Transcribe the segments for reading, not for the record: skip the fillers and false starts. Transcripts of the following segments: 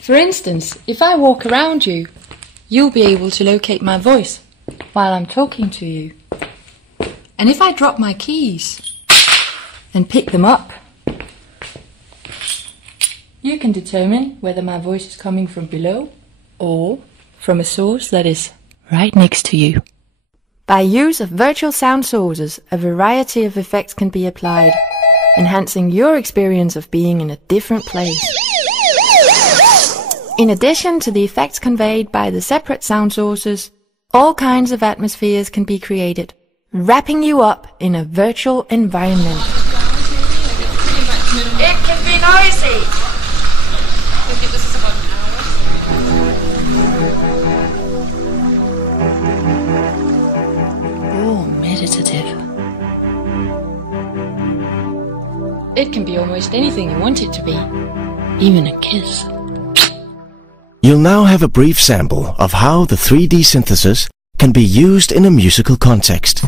For instance, if I walk around you, you'll be able to locate my voice while I'm talking to you. And if I drop my keys and pick them up, you can determine whether my voice is coming from below or from a source that is right next to you. By use of virtual sound sources, a variety of effects can be applied, enhancing your experience of being in a different place. In addition to the effects conveyed by the separate sound sources, all kinds of atmospheres can be created, wrapping you up in a virtual environment. It can be noisy! Or meditative. It can be almost anything you want it to be, even a kiss. You'll now have a brief sample of how the 3D synthesis can be used in a musical context.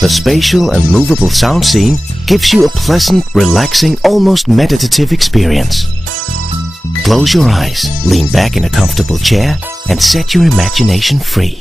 The spatial and movable sound scene gives you a pleasant, relaxing, almost meditative experience. Close your eyes, lean back in a comfortable chair, and set your imagination free.